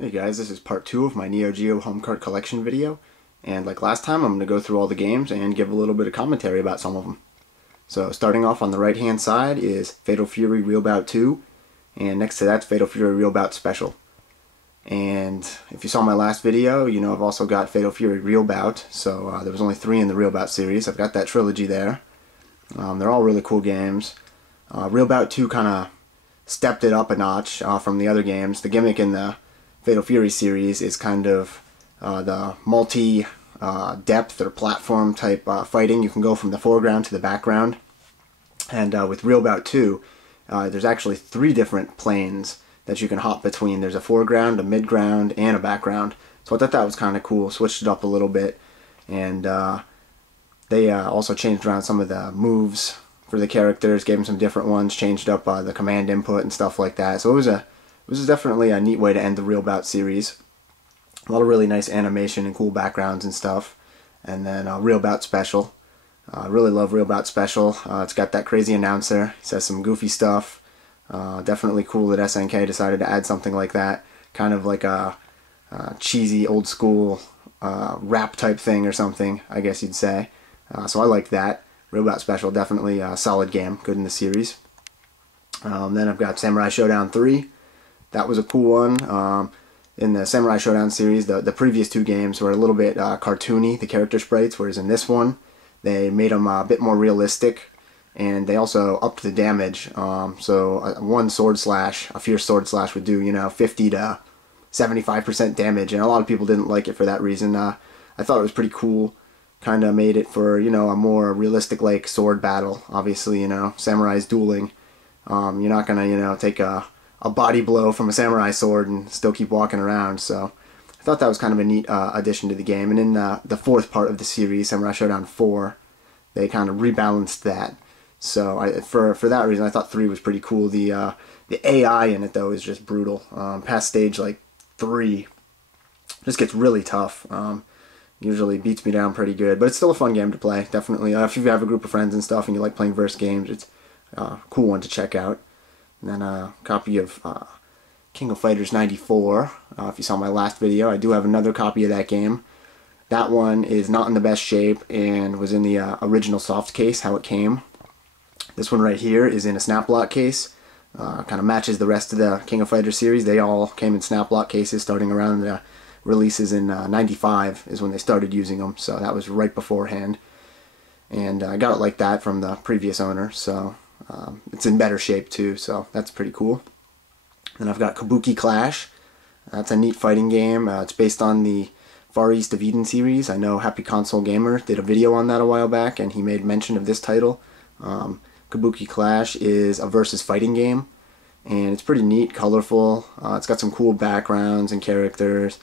Hey guys, this is part 2 of my Neo Geo home card collection video, and like last time I'm going to go through all the games and give a little bit of commentary about some of them. So starting off on the right hand side is Fatal Fury Real Bout 2, and next to that's Fatal Fury Real Bout Special. And if you saw my last video, you know I've also got Fatal Fury Real Bout, so there was only 3 in the Real Bout series. I've got that trilogy there. They're all really cool games. Real Bout 2 kind of stepped it up a notch from the other games. The gimmick in the Fatal Fury series is kind of the multi-depth or platform type fighting. You can go from the foreground to the background. And with Real Bout 2, there's actually 3 different planes that you can hop between. There's a foreground, a midground, and a background. So I thought that was kind of cool. Switched it up a little bit. And they also changed around some of the moves for the characters, gave them some different ones, changed up the command input and stuff like that. So it was definitely a neat way to end the Real Bout series. A lot of really nice animation and cool backgrounds and stuff. And then Real Bout Special. I really love Real Bout Special. It's got that crazy announcer. He says some goofy stuff. Definitely cool that SNK decided to add something like that. Kind of like a cheesy old school rap type thing or something, I guess you'd say. So I like that. Real Bout Special, definitely a solid game. Good in the series. Then I've got Samurai Showdown 3. That was a cool one. In the Samurai Showdown series, the previous 2 games were a little bit cartoony, the character sprites, whereas in this one, they made them a bit more realistic, and they also upped the damage. So one sword slash, a fierce sword slash would do, 50 to 75% damage, and a lot of people didn't like it for that reason. I thought it was pretty cool. Kind of made it for, a more realistic, like, sword battle. Obviously, samurais dueling. You're not gonna, take a body blow from a samurai sword and still keep walking around. So I thought that was kind of a neat addition to the game. And in the 4th part of the series, Samurai Showdown 4, they kind of rebalanced that. So for that reason, I thought 3 was pretty cool. The AI in it though is just brutal. Past stage like 3, just gets really tough. Usually beats me down pretty good, but it's still a fun game to play. Definitely, if you have a group of friends and stuff and you like playing verse games, it's a cool one to check out. And then a copy of King of Fighters 94. If you saw my last video, I do have another copy of that game. That one is not in the best shape and was in the original soft case, how it came. This one right here is in a snap lock case. Kind of matches the rest of the King of Fighters series. They all came in snap lock cases starting around the releases in 95 is when they started using them. So that was right beforehand. And I got it like that from the previous owner. So it's in better shape too, so that's pretty cool. Then I've got Kabuki Clash. That's a neat fighting game. It's based on the Far East of Eden series. I know Happy Console Gamer did a video on that a while back, and he made mention of this title. Kabuki Clash is a versus fighting game, and it's pretty neat, colorful. It's got some cool backgrounds and characters,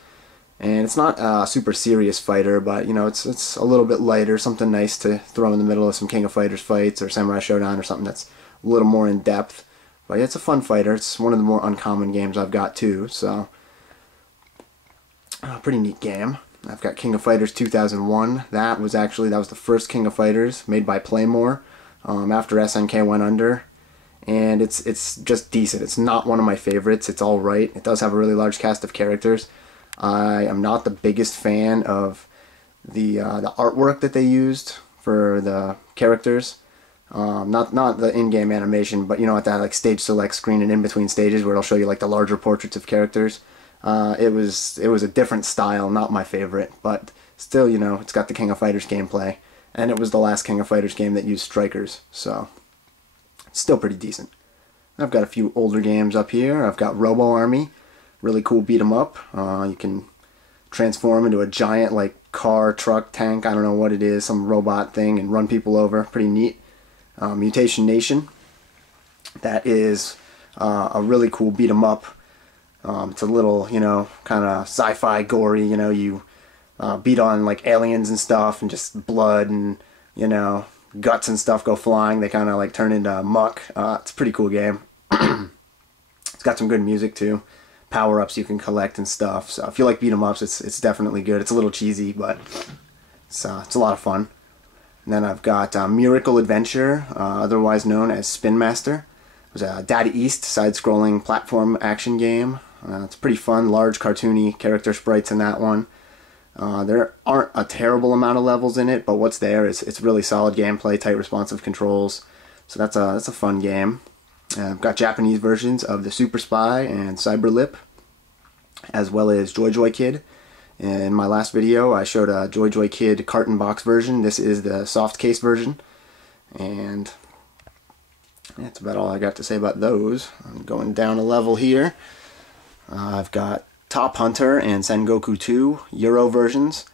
and it's not a super serious fighter, but it's a little bit lighter, something nice to throw in the middle of some King of Fighters fights or Samurai Showdown or something that's a little more in depth. But yeah, it's a fun fighter. It's one of the more uncommon games I've got too, so pretty neat game. I've got King of Fighters 2001. That was the first King of Fighters made by Playmore after SNK went under, and it's just decent. It's not one of my favorites. It's all right. It does have a really large cast of characters. I am not the biggest fan of the artwork that they used for the characters. Not the in-game animation, but at that like stage select screen and in between stages where it'll show you like the larger portraits of characters. It was a different style, not my favorite, but still, it's got the King of Fighters gameplay, and it was the last King of Fighters game that used strikers, so it's still pretty decent. I've got a few older games up here. I've got Robo Army. Really cool beat 'em up. You can transform into a giant like car, truck, tank, I don't know what it is, some robot thing, and run people over. Pretty neat. Mutation Nation. That is a really cool beat 'em up. It's a little, kind of sci-fi gory. You beat on like aliens and stuff, and just blood and guts and stuff go flying. They kind of like turn into muck. It's a pretty cool game. It's got some good music too. Power-ups you can collect and stuff. So if you like beat 'em ups, it's definitely good. It's a little cheesy, but it's a lot of fun. And then I've got Miracle Adventure, otherwise known as Spin Master. It was a Data East side-scrolling platform action game. It's pretty fun, large cartoony character sprites in that one. There aren't a terrible amount of levels in it, but what's there is it's really solid gameplay, tight responsive controls. So that's a fun game. I've got Japanese versions of the Super Spy and Cyberlip, as well as Joy Joy Kid. In my last video, I showed a Joy Joy Kid carton box version. This is the soft case version, and that's about all I got to say about those. I'm going down a level here. I've got Top Hunter and Sengoku 2 Euro versions.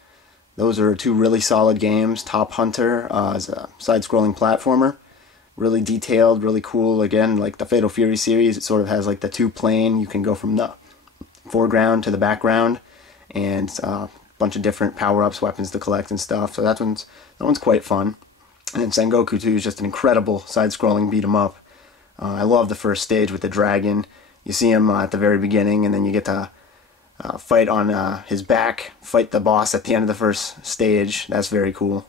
Those are two really solid games. Top Hunter is a side-scrolling platformer. Really detailed, really cool. Again, like the Fatal Fury series, it sort of has like the two-plane. You can go from the foreground to the background, and a bunch of different power-ups, weapons to collect and stuff. So that one's quite fun. And then Sengoku 2 is just an incredible side-scrolling beat-em-up. I love the first stage with the dragon. You see him at the very beginning, and then you get to fight on his back, fight the boss at the end of the first stage. That's very cool.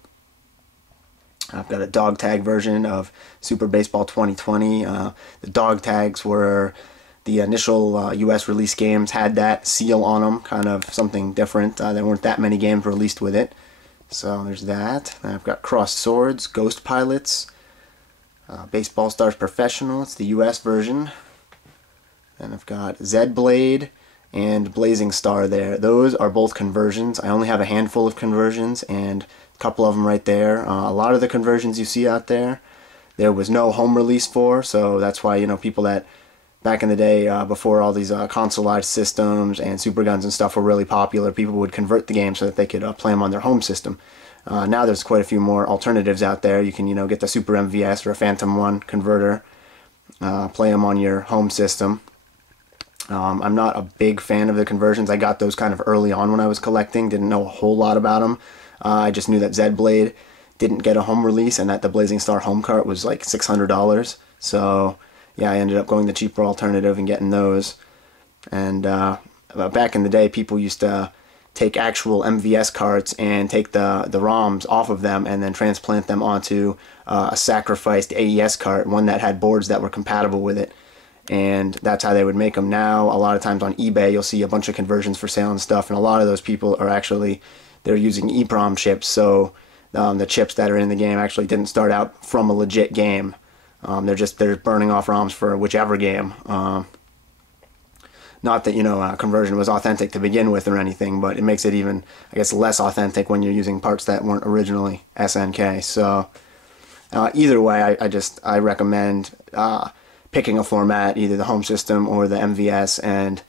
I've got a dog tag version of Super Baseball 2020. The dog tags were the initial US release games had that seal on them, kind of something different. There weren't that many games released with it. So there's that. I've got Crossed Swords, Ghost Pilots, Baseball Stars Professional. It's the US version. And I've got Z-Blade and Blazing Star there. Those are both conversions. I only have a handful of conversions, and a couple of them right there. A lot of the conversions you see out there, there was no home release for, so that's why, you know, people that back in the day, before all these consoleized systems and super guns and stuff were really popular, people would convert the game so that they could play them on their home system. Now there's quite a few more alternatives out there. You can, you know, get the Super MVS or a Phantom 1 converter, play them on your home system. I'm not a big fan of the conversions. I got those kind of early on when I was collecting. Didn't know a whole lot about them. I just knew that Z-Blade didn't get a home release and that the Blazing Star home cart was like $600. So yeah, I ended up going the cheaper alternative and getting those. And back in the day, people used to take actual MVS carts and take the ROMs off of them and then transplant them onto a sacrificed AES cart, one that had boards that were compatible with it. And that's how they would make them. Now a lot of times on eBay you'll see a bunch of conversions for sale and stuff, and a lot of those people are actually, they're using EEPROM chips, so the chips that are in the game actually didn't start out from a legit game. They're burning off ROMs for whichever game. Not that, you know, conversion was authentic to begin with or anything, but it makes it even, I guess, less authentic when you're using parts that weren't originally SNK. So either way, I recommend picking a format, either the home system or the MVS, and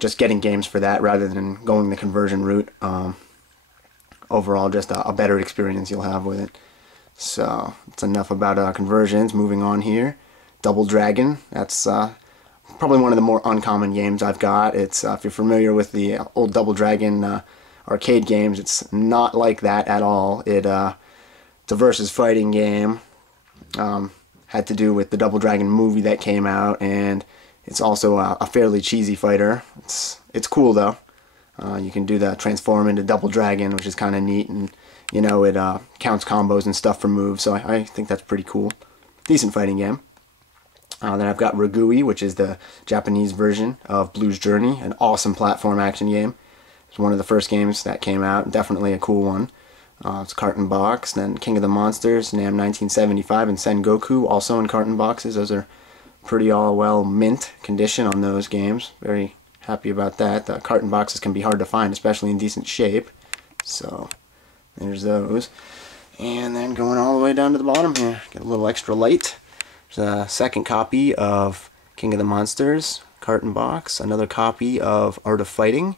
just getting games for that rather than going the conversion route. Overall, just a better experience you'll have with it. So that's enough about conversions. Moving on here, Double Dragon. That's probably one of the more uncommon games I've got. It's if you're familiar with the old Double Dragon arcade games, it's not like that at all. It's a versus fighting game. Had to do with the Double Dragon movie that came out, and it's also a fairly cheesy fighter. It's cool though. You can do the transform into Double Dragon, which is kind of neat, and you know, it counts combos and stuff for moves, so I think that's pretty cool. Decent fighting game. Then I've got Ragui, which is the Japanese version of Blues Journey, an awesome platform action game. It's one of the first games that came out, definitely a cool one. It's carton box. Then King of the Monsters, NAM 1975, and Sengoku, also in carton boxes. Those are pretty all well mint condition on those games. Very happy about that. The carton boxes can be hard to find, especially in decent shape. So there's those. And then going all the way down to the bottom here, get a little extra light. There's a second copy of King of the Monsters, carton box. Another copy of Art of Fighting.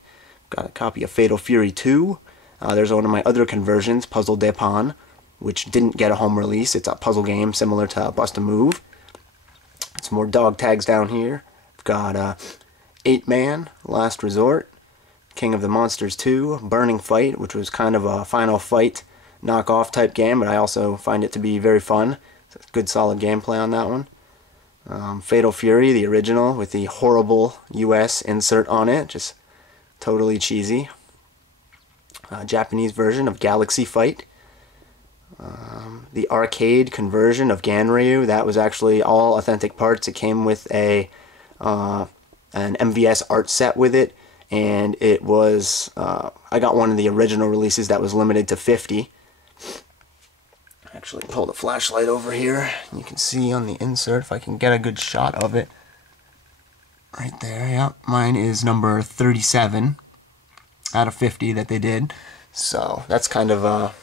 Got a copy of Fatal Fury 2. There's one of my other conversions, Puzzle Depon, which didn't get a home release. It's a puzzle game similar to Bust a Move. Some more dog tags down here. I've got 8-Man, Last Resort, King of the Monsters 2, Burning Fight, which was kind of a Final Fight knockoff type game, but I also find it to be very fun. It's good solid gameplay on that one. Fatal Fury, the original, with the horrible US insert on it, just totally cheesy. Japanese version of Galaxy Fight. The arcade conversion of Ganryu, that was actually all authentic parts. It came with a an MVS art set with it, and it was, I got one of the original releases that was limited to 50. Actually pull the flashlight over here. You can see on the insert, if I can get a good shot of it. Right there, yep. Mine is number 37 out of 50 that they did. So that's kind of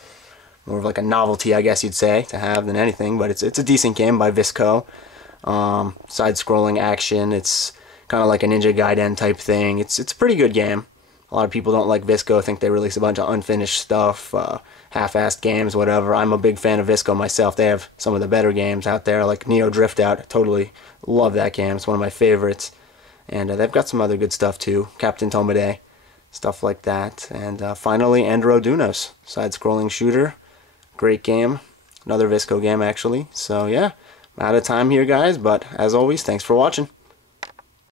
more of like a novelty, I guess you'd say, to have than anything. But it's a decent game by Visco. Side-scrolling action. It's kind of like a Ninja Gaiden type thing. It's a pretty good game. A lot of people don't like Visco, think they release a bunch of unfinished stuff, half-assed games, whatever. I'm a big fan of Visco myself. They have some of the better games out there, like Neo Drift Out. I totally love that game. It's one of my favorites. And they've got some other good stuff too. Captain Tomaday, stuff like that. And finally, Andro Dunos, side-scrolling shooter. Great game. Another Visco game, actually. So yeah, I'm out of time here, guys. But as always, thanks for watching.